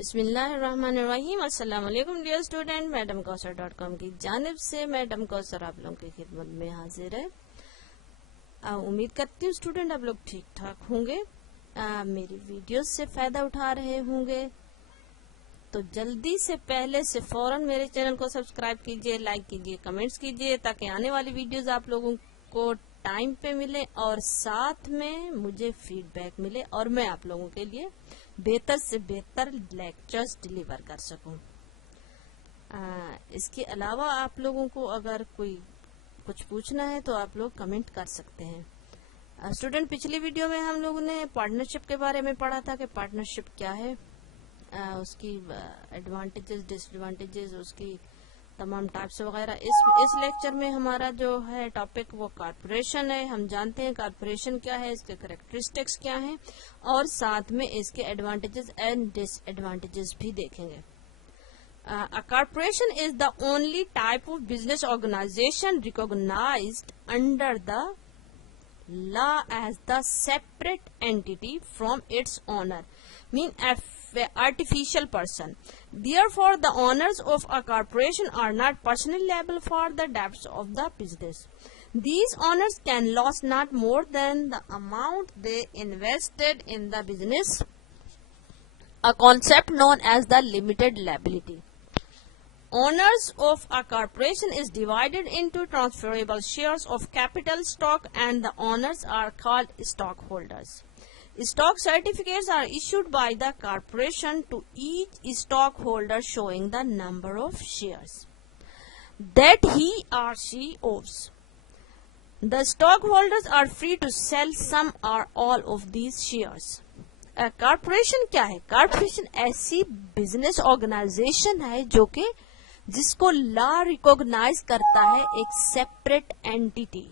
بسم اللہ الرحمن الرحیم. السلام علیکم ڈیئر اسٹوڈینٹ. میڈم کوثر.com کی جانب سے میڈم کوثر آپ لوگوں کی خدمت میں حاضر ہے. امید کرتی ہوں اسٹوڈینٹ آپ لوگ ٹھیک ٹھاک ہوں گے, میری ویڈیوز سے فائدہ اٹھا رہے ہوں گے. تو جلدی سے پہلے سے فوراً میرے چینل کو سبسکرائب کیجئے, لائک کیجئے, کمنٹس کیجئے تاکہ آنے والی ویڈیوز آپ لوگوں کو ٹائم پہ ملے اور ساتھ میں مجھے فیڈ بیک ملے اور میں آپ لوگوں کے لیے بہتر سے بہتر لیکچرز ڈیلیور کر سکوں. اس کے علاوہ آپ لوگوں کو اگر کوئی کچھ پوچھنا ہے تو آپ لوگ کمنٹ کر سکتے ہیں. اسٹوڈنٹ پچھلی ویڈیو میں ہم لوگوں نے پارٹنرشپ کے بارے میں پڑھا تھا کہ پارٹنرشپ کیا ہے, اس کی ایڈوانٹیجز, ڈس ایڈوانٹیجز, اس کی تمام ٹائپس وغیرہ. اس لیکچر میں ہمارا جو ہے ٹاپک وہ کارپوریشن ہے. ہم جانتے ہیں کارپوریشن کیا ہے, اس کے کریکٹرسٹکس کیا ہیں اور ساتھ میں اس کے ایڈوانٹیجز اینڈ ڈس ایڈوانٹیجز بھی دیکھیں گے. A corporation is the only type of business organization recognized under the law as the separate entity from its owner, mean artificial person. Therefore, the owners of a corporation are not personally liable for the debts of the business. These owners can lose not more than the amount they invested in the business, a concept known as the limited liability. Owners of a corporation is divided into transferable shares of capital stock and the owners are called stockholders. Stock certificates are issued by the corporation to each stockholder showing the number of shares that he or she owns. The stockholders are free to sell some or all of these shares. Corporation کیا ہے؟ Corporation ایسی business organization ہے جو کہ جس کو لا recognise کرتا ہے ایک سیپریٹ اینٹیٹی,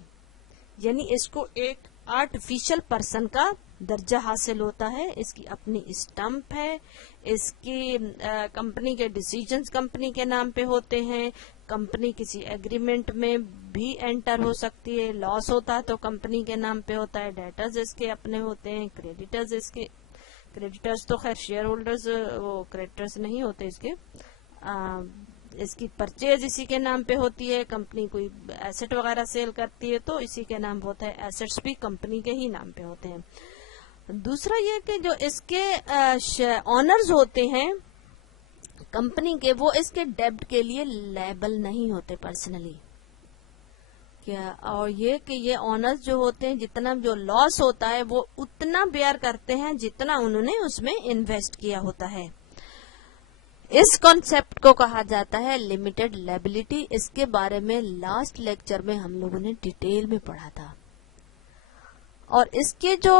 یعنی اس کو ایک آرٹیفیشل پرسن کا درجہ حاصل ہوتا ہے. اس کی اپنی اسٹمپ ہے, اس کی کمپنی کے ڈیسیجنز کمپنی کے نام پہ ہوتے ہیں. کمپنی کسی ایگریمنٹ میں بھی انٹر ہو سکتی ہے. لاس ہوتا ہے تو کمپنی کے نام پہ ہوتا ہے. ڈیٹرز اس کے اپنے ہوتے ہیں, کریڈیٹرز اس کے, کریڈیٹرز تو خیر شیئر ہولڈرز وہ کریڈیٹرز نہیں ہوتے اس کے. اس کی پرچیز اسی کے نام پہ ہوتی ہے. کمپنی کوئی ایسٹ وغیرہ سیل کرتی ہے تو اسی کے نام ہوتا ہے. ایسٹس بھی کمپنی کے ہی نام پہ ہوتے ہیں. دوسرا یہ کہ جو اس کے آنرز ہوتے ہیں کمپنی کے, وہ اس کے ڈیبٹ کے لیے لیبل نہیں ہوتے پرسنلی. اور یہ کہ یہ آنرز جو ہوتے ہیں جتنا جو لاس ہوتا ہے وہ اتنا بیئر کرتے ہیں جتنا انہوں نے اس میں انویسٹ کیا ہوتا ہے. اس کانسیپٹ کو کہا جاتا ہے لمیٹڈ لائبلٹی. اس کے بارے میں لاسٹ لیکچر میں ہم لوگوں نے ڈیٹیل میں پڑھا تھا. اور اس کے جو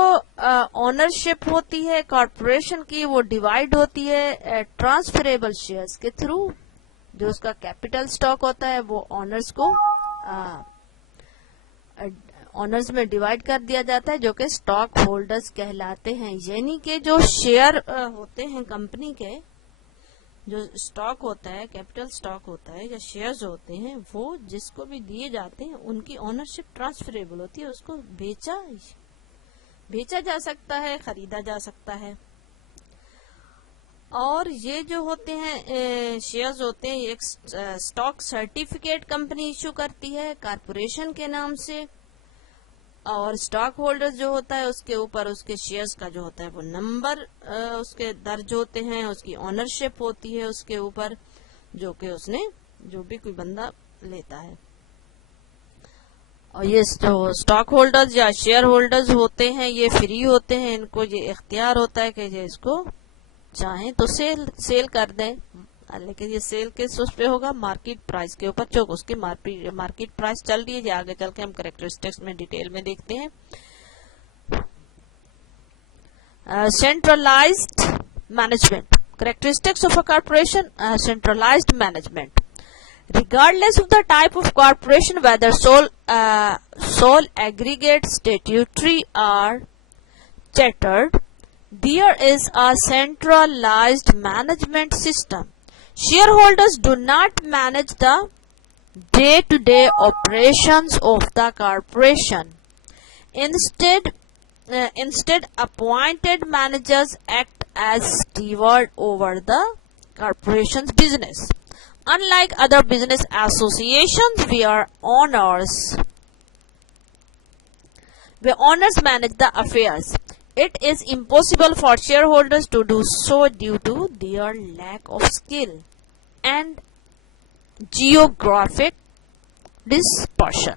آنرشپ ہوتی ہے کارپوریشن کی وہ ڈیوائڈ ہوتی ہے ٹرانسفریبل شیئرز کے تھرو. جو اس کا کیپٹل سٹاک ہوتا ہے وہ آنرز کو آنرز میں ڈیوائڈ کر دیا جاتا ہے جو کہ سٹاک ہولڈرز کہلاتے ہیں. یعنی کہ جو شیئر ہوتے ہیں کمپنی کے, جو سٹاک ہوتا ہے, کیپٹل سٹاک ہوتا ہے یا شیئرز ہوتے ہیں, وہ جس کو بھی دیے جاتے ہیں ان کی آنرشپ ٹرانسفریبل ہوتی ہے. اس کو بیچا جا سکتا ہے, خریدا جا سکتا ہے. اور یہ جو ہوتے ہیں شیئرز ہوتے ہیں, ایک سٹاک سرٹیفکیٹ کمپنی ایشو کرتی ہے کارپوریشن کے نام سے. اور سٹاک ہولڈر جو ہوتا ہے اس کے اوپر اس کے شیئرز کا جو ہوتا ہے وہ نمبر اس کے درج ہوتے ہیں. اس کی آنرشپ ہوتی ہے اس کے اوپر جو کہ اس نے جو بھی کوئی بندہ لیتا ہے. اور یہ جو سٹاک ہولڈرز یا شیئر ہولڈرز ہوتے ہیں یہ فری ہوتے ہیں. ان کو یہ اختیار ہوتا ہے کہ یہ اس کو چاہیں تو سیل کر دیں, لیکن یہ سیل کس اس پہ ہوگا؟ مارکیٹ پرائز کے اوپر. جو اس کی مارکیٹ پرائز چل رہی ہے یہ آگے چل کے ہم کریکٹرسٹکس میں ڈیٹیل میں دیکھتے ہیں. Centralised management. Characteristics of a corporation. Centralised management. Regardless of the type of corporation, whether sole aggregate, statutory or chartered, there is a centralized management system. Shareholders do not manage the day-to-day operations of the corporation. Instead, appointed managers act as steward over the corporation's business. Unlike other business associations where owners manage the affairs, it is impossible for shareholders to do so due to their lack of skill and geographic dispersion.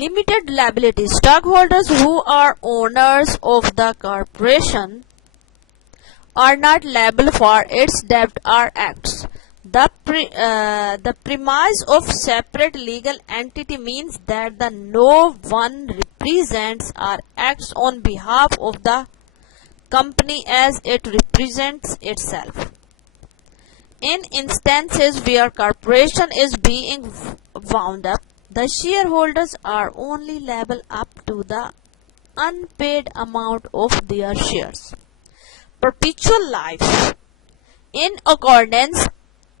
Limited liability. Stockholders who are owners of the corporation are not liable for its debt or acts. The premise of separate legal entity means that no one represents or acts on behalf of the company as it represents itself. In instances where corporation is being wound up, the shareholders are only liable up to the unpaid amount of their shares. Perpetual life. In accordance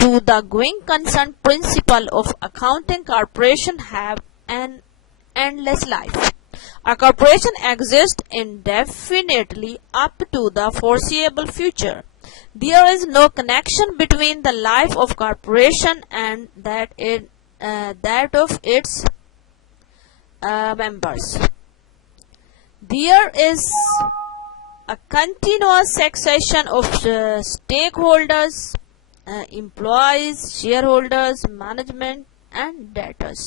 to the going concern principle of accounting, corporation have an endless life. A corporation exists indefinitely up to the foreseeable future. There is no connection between the life of corporation and that of its members. There is a continuous succession of stakeholders, employees, shareholders, management, and debtors.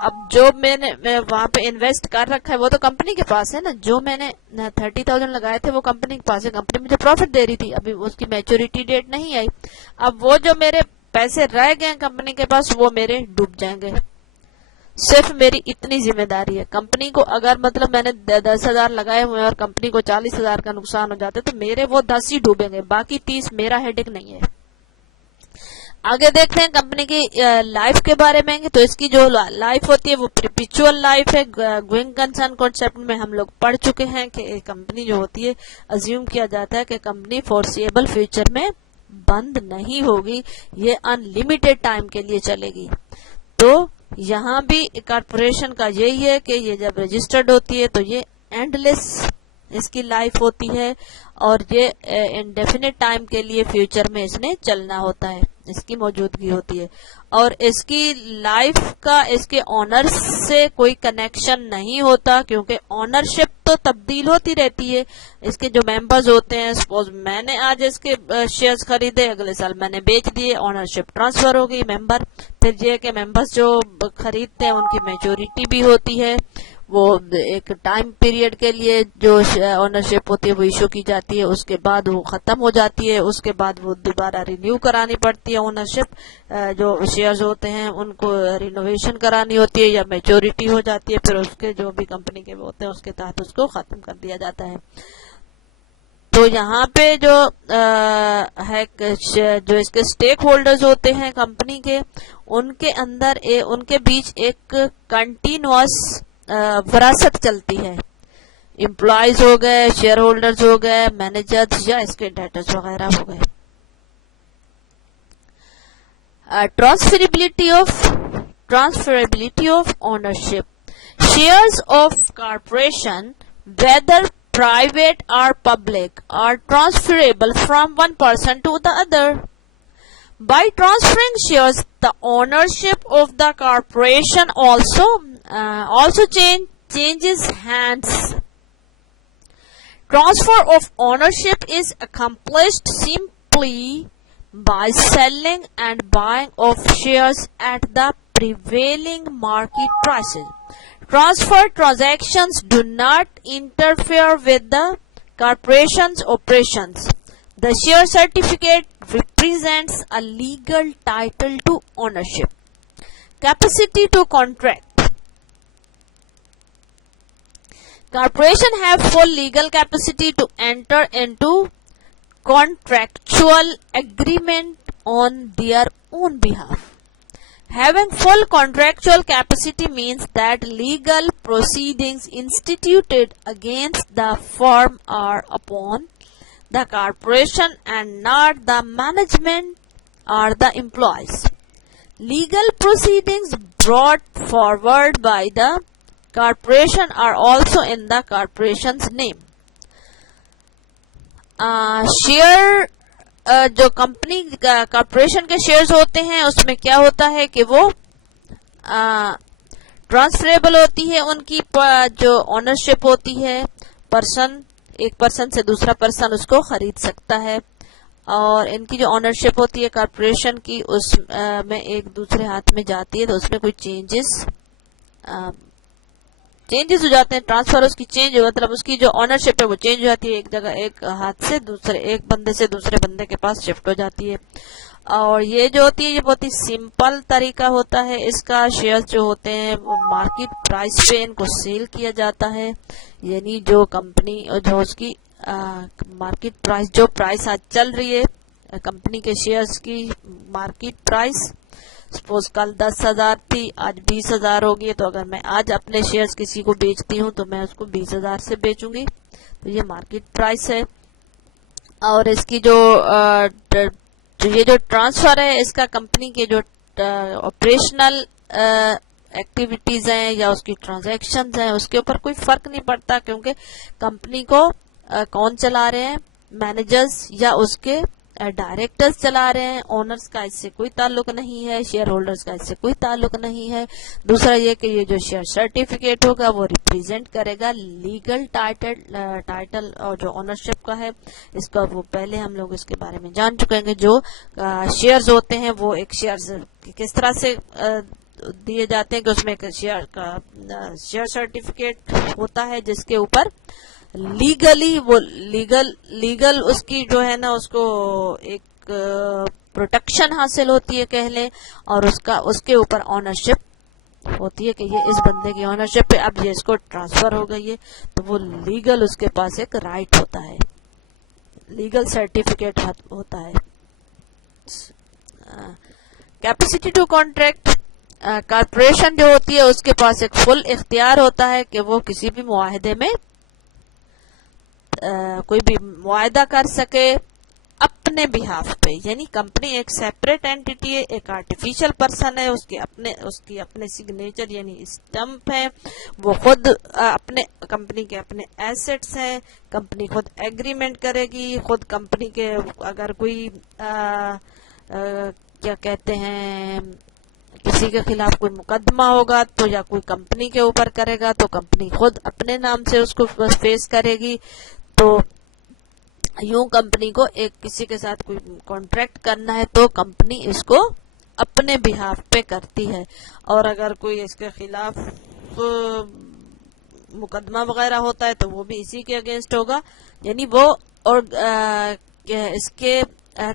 اب جو میں نے وہاں پہ invest کر رکھا ہے وہ تو کمپنی کے پاس ہے نا. جو میں نے 30,000 لگائے تھے وہ کمپنی کے پاس ہے, کمپنی مجھے پروفٹ دے رہی تھی, ابھی اس کی میچورٹی ڈیٹ نہیں آئی. اب وہ جو میرے پیسے رہ گئے کمپنی کے پاس وہ میرے ڈوب جائیں گے. صرف میری اتنی ذمہ داری ہے. کمپنی کو اگر مطلب میں نے 10,000 لگائے ہوئے اور کمپنی کو 40,000 کا نقصان ہو جاتا ہے تو میرے وہ 10 ہی ڈوبیں گے, باقی 30 میرا ہیڈک نہیں ہے. آگے دیکھتے ہیں کمپنی کی لائف کے بارے میں. تو اس کی جو لائف ہوتی ہے وہ پرپیچوئل لائف ہے. گوئنگ کنسرن کانسیپٹ میں ہم لوگ پڑھ چکے ہیں کہ کمپنی جو ہوتی ہے ازیوم کیا جاتا ہے کہ کمپنی فورسیبل فیوچر میں بند نہیں ہوگی, یہ ان لمیٹڈ ٹائم کے لیے چلے گی. تو یہاں بھی کارپوریشن کا یہی ہے کہ یہ جب رجسٹرڈ ہوتی ہے تو یہ اینڈ لیس اس کی لائف ہوتی ہے اور یہ انڈیفینٹ ٹائم کے لیے فیوچر میں اس نے چلنا ہوتا ہے, اس کی موجودگی ہوتی ہے. اور اس کی لائف کا اس کے آنر سے کوئی کنیکشن نہیں ہوتا کیونکہ آنرشپ تو تبدیل ہوتی رہتی ہے. اس کے جو ممبرز ہوتے ہیں, سپوز میں نے آج اس کے شیئرز خریدے, اگلے سال میں نے بیچ دیے, آنرشپ ٹرانسفر ہو گئی ممبر. پھر یہ کہ ممبرز جو خریدتے ہیں ان کی میچورٹی بھی ہوتی ہے, وہ ایک ٹائم پیریڈ کے لیے جو اونرشپ ہوتی ہے وہ ایشو کی جاتی ہے, اس کے بعد وہ ختم ہو جاتی ہے, اس کے بعد وہ دوبارہ رینیو کرانی پڑتی ہے. اونرشپ جو شیئرز ہوتے ہیں ان کو رینوویشن کرانی ہوتی ہے یا میچورٹی ہو جاتی ہے, پھر اس کے جو بھی کمپنی کے ہوتے ہیں اس کے تحت اس کو ختم کر دیا جاتا ہے. تو یہاں پہ جو ہے جو اس کے سٹیک ہولڈرز ہوتے ہیں کمپنی کے, ان کے اندر ان کے بیچ ایک کنٹینیوس وراثت چلتی ہے. امپلائیز ہو گئے, شیئر ہولڈرز ہو گئے, مینیجرز یا اس کے ڈیٹرز وغیرہ ہو گئے. transferability of ownership. Shares of corporation, whether private or public, are transferable from one person to the other. By transferring shares, the ownership of the corporation also changes hands. Transfer of ownership is accomplished simply by selling and buying of shares at the prevailing market prices. Transfer transactions do not interfere with the corporation's operations. The share certificate represents a legal title to ownership. Capacity to contract. Corporations have full legal capacity to enter into contractual agreement on their own behalf. Having full contractual capacity means that legal proceedings instituted against the firm are upon the corporation and not the management or the employees. Legal proceedings brought forward by the corporation are also in the corporation's name. Share جو company corporation کے shares ہوتے ہیں اس میں کیا ہوتا ہے کہ وہ ٹرانسفریبل ہوتی ہے. ان کی جو اونرشپ ہوتی ہے ایک پرسن سے دوسرا پرسن اس کو خرید سکتا ہے, اور ان کی جو اونرشپ ہوتی ہے کارپوریشن کی اس میں ایک دوسرے ہاتھ میں جاتی ہے, تو اس میں کوئی چینجز ہو جاتے ہیں. ٹرانسفر اس کی چینج مطلب اس کی جو اونرشپ ہے وہ چینج ہو جاتی ہے, ایک جگہ ایک ہاتھ سے ایک بندے سے دوسرے بندے کے پاس شفٹ ہو جاتی ہے. اور یہ جو ہوتی ہے یہ بہت ہی سمپل طریقہ ہوتا ہے اس کا. شیئرز جو ہوتے ہیں وہ مارکیٹ پرائس پہ ان کو سیل کیا جاتا ہے, یعنی جو کمپنی جو اس کی مارکیٹ پرائس, جو پرائس آج چل رہی ہے کمپنی کے شیئرز کی مارکیٹ پرائس, سپوز کل 10,000 تھی, آج 20,000 ہوگی, تو اگر میں آج اپنے شیئرز کسی کو بیچتی ہوں تو میں اس کو 20,000 سے بیچوں گی, تو یہ مارکیٹ پرائس ہے. اور اس کی جو یہ جو ٹرانسفر ہے اس کا کمپنی کے جو آپریشنل ایکٹیویٹیز ہیں یا اس کی ٹرانزیکشنز ہیں اس کے اوپر کوئی فرق نہیں پڑتا, کیونکہ کمپنی کو کون چلا رہے ہیں, مینیجرز یا اس کے ڈائریکٹرز چلا رہے ہیں. اونرز کا اس سے کوئی تعلق نہیں ہے, شیئر ہولڈرز کا اس سے کوئی تعلق نہیں ہے. دوسرا یہ کہ یہ جو شیئر سرٹیفکیٹ ہوگا وہ ریپریزینٹ کرے گا لیگل ٹائٹل اور جو اونرشپ کا ہے اس کا, وہ پہلے ہم لوگ اس کے بارے میں جان چکے ہیں کہ جو شیئرز ہوتے ہیں وہ ایک شیئرز کس طرح سے دیے جاتے ہیں کہ اس میں ایک شیئر سرٹیفکیٹ ہوتا ہے جس کے اوپر لیگل اس کی جو ہے نا اس کو ایک پروٹیکشن حاصل ہوتی ہے کہہ لیں، اور اس کے اوپر آنرشپ ہوتی ہے کہ یہ اس بندے کی آنرشپ پہ اب یہ اس کو ٹرانسفر ہو گئی ہے، تو وہ لیگل اس کے پاس ایک رائٹ ہوتا ہے، لیگل سرٹیفکیٹ ہوتا ہے. کیپیسٹی ٹو کانٹریکٹ، کارپوریشن جو ہوتی ہے اس کے پاس ایک فل اختیار ہوتا ہے کہ وہ کسی بھی معاہدے میں کوئی بھی معاہدہ کر سکے اپنے بہاف پہ، یعنی کمپنی ایک سیپریٹ اینٹیٹی ہے، ایک آرٹیفیشل پرسن ہے، اس کی اپنے سگنیچر یعنی اسٹمپ ہے، وہ خود اپنے کمپنی کے اپنے ایسٹس ہیں، کمپنی خود ایگریمنٹ کرے گی، خود کمپنی کے اگر کوئی کیا کہتے ہیں کسی کے خلاف کوئی مقدمہ ہوگا تو یا کوئی کمپنی کے اوپر کرے گا تو کمپنی خود اپنے نام سے اس کو فیس کرے گی. تو یوں کمپنی کو ایک کسی کے ساتھ کوئی کانٹریکٹ کرنا ہے تو کمپنی اس کو اپنے بہاف پہ کرتی ہے، اور اگر کوئی اس کے خلاف مقدمہ وغیرہ ہوتا ہے تو وہ بھی اسی کے اگینسٹ ہوگا، یعنی وہ اور اس کے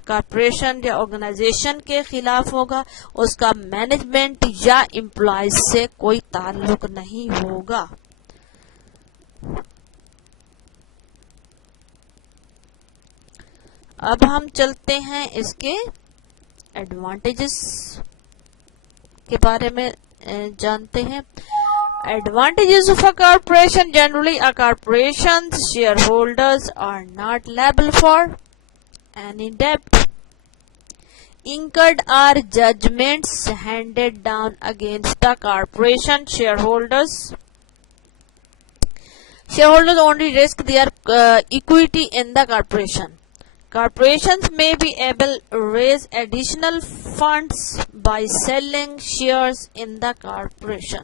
کارپوریشن یا آرگنائزیشن کے خلاف ہوگا، اس کا مینجمنٹ یا امپلائیز سے کوئی تعلق نہیں ہوگا. اب ہم چلتے ہیں اس کے ایڈوانٹیجز کے بارے میں جانتے ہیں. Advantages of a corporation. Generally, a corporation's shareholders are not liable for any debt incurred or judgments handed down against the corporation. Shareholders only risk their equity in the corporation. Corporations may be able to raise additional funds by selling shares in the corporation.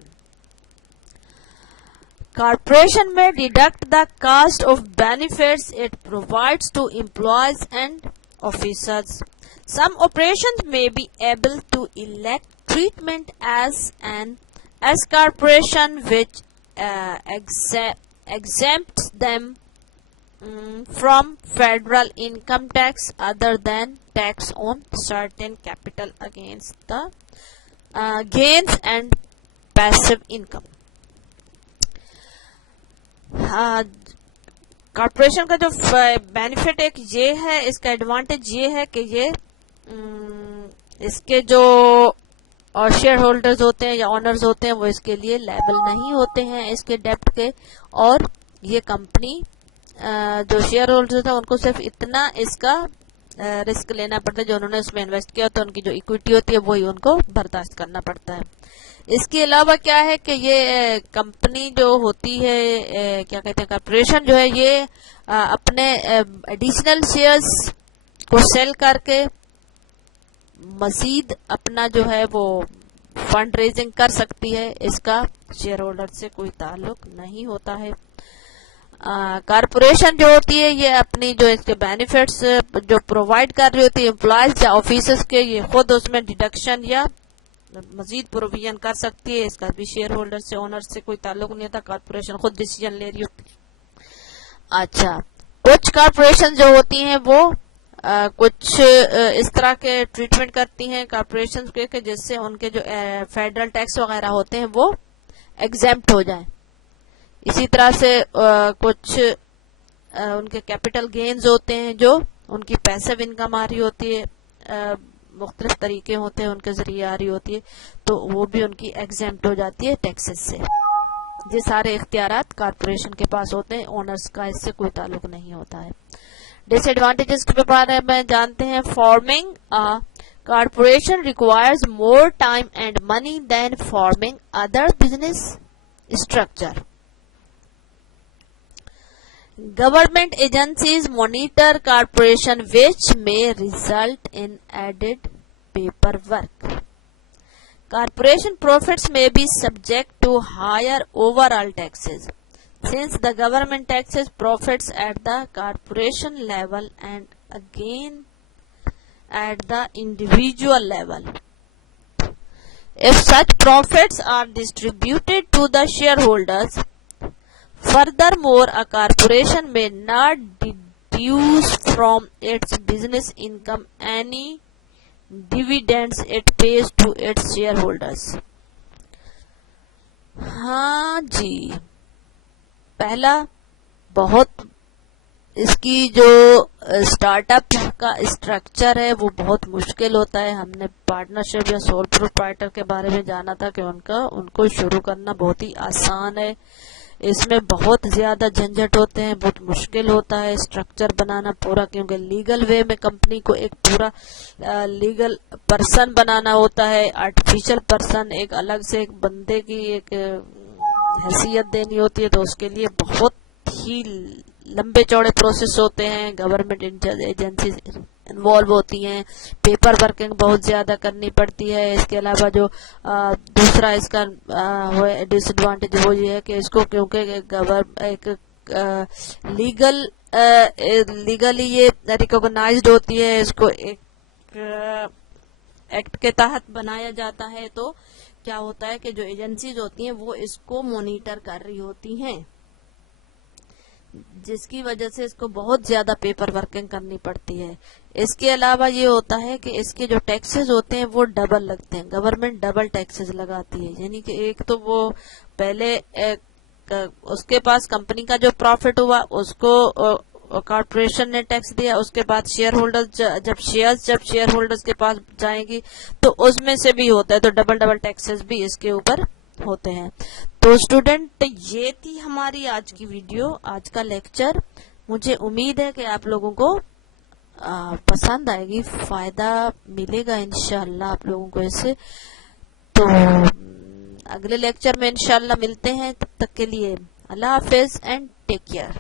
Corporation may deduct the cost of benefits it provides to employees and officers. Some operations may be able to elect treatment as an S corporation, which exempts them from federal income tax other than tax on certain capital against the gains and passive income. Corporation کا جو benefit ایک یہ ہے، اس کا advantage یہ ہے کہ یہ اس کے جو شیئر ہولڈرز ہوتے ہیں یا آنرز ہوتے ہیں وہ اس کے لیے لائبل نہیں ہوتے ہیں اس کے ڈیپٹ کے، اور یہ کمپنی جو شیئر ہولڈرز ہیں ان کو صرف اتنا اس کا رسک لینا پڑتا ہے جو انہوں نے اس میں انویسٹ کیا تو ان کی جو اکویٹی ہوتی ہے وہی ان کو برداشت کرنا پڑتا ہے. اس کے علاوہ کیا ہے کہ یہ کمپنی جو ہوتی ہے کیا کہتے ہیں کارپوریشن جو ہے یہ اپنے ایڈیشنل شیئرز کو سیل کر کے مزید اپنا جو ہے وہ فنڈ ریزنگ کر سکتی ہے، اس کا شیئر ہولڈر سے کوئی تعلق نہیں ہوتا ہے. کارپوریشن جو ہوتی ہے یہ اپنی جو اس کے بینیفٹس جو پرووائڈ کر رہی ہوتی ہے امپلائیز یا آفیسرز کے، یہ خود اس میں ڈیڈکشن یا مزید پروویژن کر سکتی ہے، اس کا بھی شیئر ہولڈر سے اونر سے کوئی تعلق نہیں ہوتا، کارپوریشن خود ڈیسیجن لے رہی ہوتی. اچھا، کچھ کارپوریشن جو ہوتی ہیں وہ کچھ اس طرح کے ٹریٹمنٹ کرتی ہیں کارپوریشن کے کہ جس سے ان کے جو فیڈرل ٹیکس وغیرہ ہوتے ہیں وہ ایگزیمپٹ ہو جائیں. اسی طرح سے کچھ ان کے کیپٹل گینز ہوتے ہیں جو ان کی پیسو انکم آ رہی ہوتی ہے، مختلف طریقے ہوتے ہیں ان کے ذریعے آ رہی ہوتی ہے تو وہ بھی ان کی ایگزیمپٹ ہو جاتی ہے ٹیکسز سے. یہ سارے اختیارات کارپوریشن کے پاس ہوتے ہیں، اونرز کا اس سے کوئی تعلق نہیں ہوتا ہے. ڈس ایڈوانٹیجز کے بارے میں جانتے ہیں. Farming corporation requires more time and money than farming other business structure. Government agencies monitor corporation which may result in added paperwork. Corporation profits may be subject to higher overall taxes since the government taxes profits at the corporation level and again at the individual level. If such profits are distributed to the shareholders, furthermore, a corporation may not deduce from its business income any dividends it pays to its shareholders. ہاں جی، پہلا بہت اس کی جو start up کا structure ہے وہ بہت مشکل ہوتا ہے. ہم نے پارٹنرشپ یا سول پروپرائٹر کے بارے میں جانا تھا کہ ان کو شروع کرنا بہت ہی آسان ہے. اس میں بہت زیادہ جھنجٹ ہوتے ہیں، بہت مشکل ہوتا ہے اسٹرکچر بنانا پورا، کیونکہ لیگل وے میں کمپنی کو ایک پورا لیگل پرسن بنانا ہوتا ہے، آرٹیفیشل پرسن، ایک الگ سے ایک بندے کی ایک حیثیت دینی ہوتی ہے. تو اس کے لیے بہت ہی لمبے چوڑے پروسیس ہوتے ہیں، گورنمنٹ ایجنسیز انوالو ہوتی ہیں، پیپر ورکنگ بہت زیادہ کرنی پڑتی ہے. اس کے علاوہ جو دوسرا اس کا ڈس ایڈوانٹیج وہ یہ ہے کہ اس کو کیونکہ ایک لیگلی یہ ریکوگنائزڈ ہوتی ہے، اس کو ایک ایکٹ کے تحت بنایا جاتا ہے. تو کیا ہوتا ہے کہ جو ایجنسیز ہوتی ہیں وہ اس کو مانیٹر کر رہی ہوتی ہیں، جس کی وجہ سے اس کو بہت زیادہ پیپر ورکنگ کرنی پڑتی ہے. اس کے علاوہ یہ ہوتا ہے کہ اس کے جو ٹیکسز ہوتے ہیں وہ ڈبل لگتے ہیں، گورنمنٹ ڈبل ٹیکسز لگاتی ہے. یعنی کہ ایک تو وہ پہلے اس کے پاس کمپنی کا جو پروفٹ ہوا اس کو کارپوریشن نے ٹیکس دیا، اس کے بعد شیئر ہولڈر جب شیئر ہولڈرز کے پاس جائیں گی تو اس میں سے بھی ہوتا ہے، تو ڈبل ٹیکسز بھی اس کے اوپر ہوتے ہیں. تو اسٹوڈنٹ یہ تھی ہماری آج کی ویڈیو، آج کا لیکچر. مجھے امید ہے کہ آپ لوگوں کو پسند آئے گی، فائدہ ملے گا انشاءاللہ آپ لوگوں کو اس سے. تو اگلے لیکچر میں انشاءاللہ ملتے ہیں، تب تک کے لیے اللہ حافظ اینڈ ٹیک کیئر.